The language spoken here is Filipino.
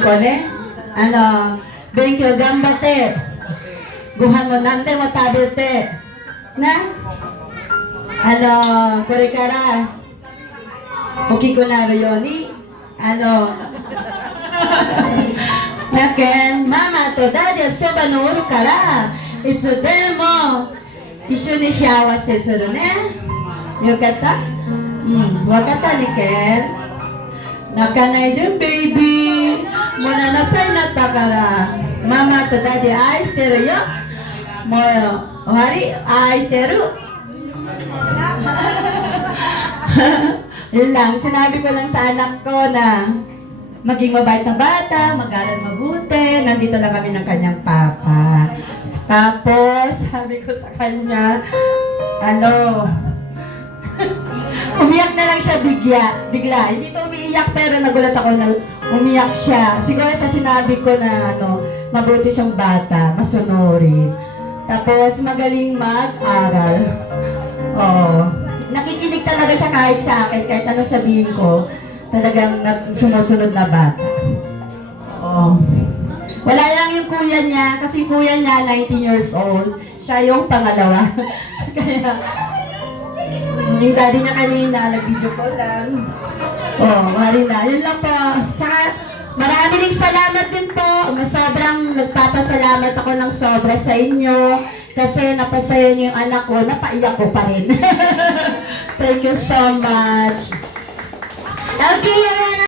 こね、勉強頑張って、ご飯も何でも食べて、な、これから大きくなるように、だけん、ママとダディはそばにおるから、いつでも一緒に幸せするね。よかった？わかったね、ケン。泣かないで、ベイビー。もう7歳になったから、ママとダディ愛してるよ。もう、終わり？愛してる。Yun lang, sinabi ko lang sa anak ko na maging mabait na bata, mag-aral mabuti, nandito lang kami ng kanyang papa. Tapos, sabi ko sa kanya, umiyak na lang siya bigla. Hindi to umiiyak pero nagulat ako na umiyak siya. Siguro sa sinabi ko na mabuti siyang bata, masunurin. Tapos magaling mag-aral. Oo. Nakikinig talaga siya kahit sa akin, kahit ano sabihin ko, talagang sumusunod na bata. Oo. Wala lang yung kuya niya, kasi kuya niya 19 years old, siya yung pangalawa. Kaya, yung daddy niya kanina, nag-video call lang. Marina, yun lang po. Tsaka, maraming salamat din po. Sobrang nagpapasalamat ako ng sobra sa inyo. Kasi napasaya niyo yung anak ko, napaiyak ko pa rin. Thank you so much. Okay,